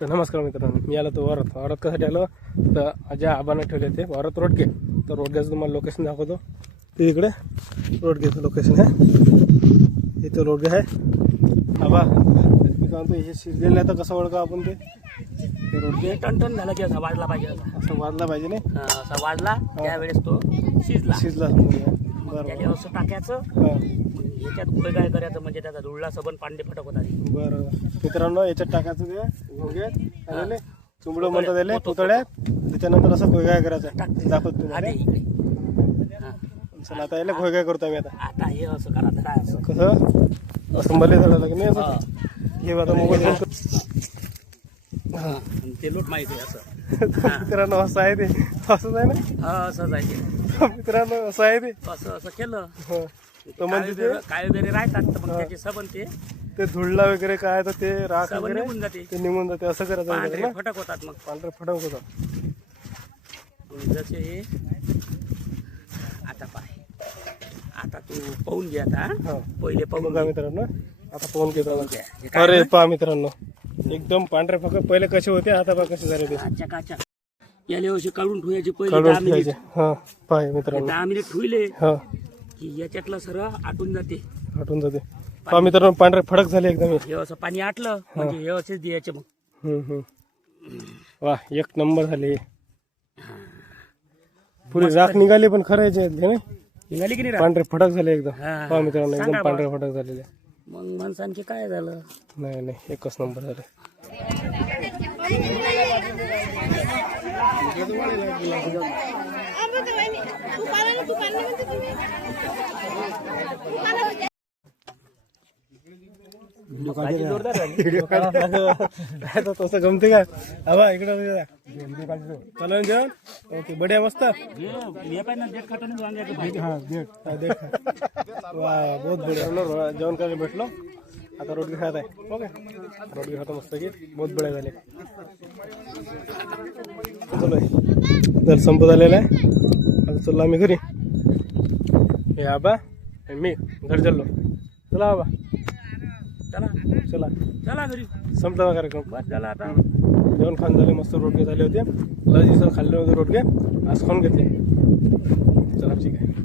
तर नमस्कार मित्रांनो, मी आलो तो वावरात कशासाठी आलो तर ज्या आबाने ठेवले ते वावरात रोडगे. तर रोडग्याचं तुम्हाला लोकेशन दाखवतो. ते इकडे रोडग्याचं लोकेशन आहे, इथं रोडगे आहे. आबा मी सांगतो हे शिजलेलं आहे तर कसं ओळखा आपण ते रोडगे टन झाला की असा वाढला पाहिजे, असं वाजला पाहिजे नाही, असा वाढला त्यावेळेस तो शिजला. बरं त्याला असं टाकायचं, याच्यात पुढे काय करायचं म्हणजे त्याचा धुळला सबन पांडे फटक होता. बरं मित्रांनो, याच्यात टाकायचं ते घोगे आलेले चुंबडं म्हणतात त्याला पुतळ्यात. त्याच्यानंतर असं घोगाय करायचं दाखवत तुम्हाला. चला आता याला घोगाय करतो आम्ही. आता हे असं करा तर काय असं कसं असं मला झालं की नाही असं हे आता मोबाईल ते लोट माहिती आहे असं. मित्रांनो असं आहे ते, असंच आहे ना. असंच आहे ते मित्रांनो असं आहे ते, असं केलं तर म्हणजे ते काय वगैरे राहतात तर मग त्याचे सबन ते धुळला वगैरे काय तर ते राख सबन वगैरे निघून जाते, ते निघून जाते. असं करायचं पांढरे फटक होतात. मग पांढरे फटक होतात. जसे हे आता पाय, आता तू पाहून घे. आता पहिले पाहून बघा मित्रांनो, आता फोन घेतो. अरे पहा मित्रांनो, एकदम पांढरे फक्त पहिले कसे होते आता पहा कसे झाले ते. काचा याले असे काढून ठेवायचे पहिले काढून 10 मिनिट. ठेवायचे. हा पाय मित्रांनो, 10 मिनिट ठेवले हा की याच्यातलं सरळ आटून जाते. आठवून जाते. पहा मित्रांनो, पांढरे फडक झाले एकदम. हे असं पाणी आटलं म्हणजे हे असेच द्यायचे. मग वा एक नंबर झाले. पुरी राख निघाली पण खरायचे नाही, निघाली की नाही पांढरे फडक झाले एकदम. हा. पहा मित्रांनो, एकदम सांगा पांढरे फडक झालेले. मग माणसांचे काय झालं. नाही नाही, एकच नंबर झाले. तसं गमते का हवा इकडे चालू जेवण. ओके बढिया मस्त. वा बहुत बढिया जेवण करायला भेटलो. आता रोटी खात आहे. ओके रोटी खाता मस्त की बहुत बढिया झाले. चलो जर संपत आलेला आहे. आता चलो आम्ही घरी. हे आबा मी घर चाललो. चला आबा चला चला चला घरी. संपला कार्यक्रम. बस झाला आता. जेवण खाऊन झाले, मस्त रोटके झाले होते. लजीसर खाल्ले होते रोटके, आज खाऊन घेतले. चला ठीक आहे.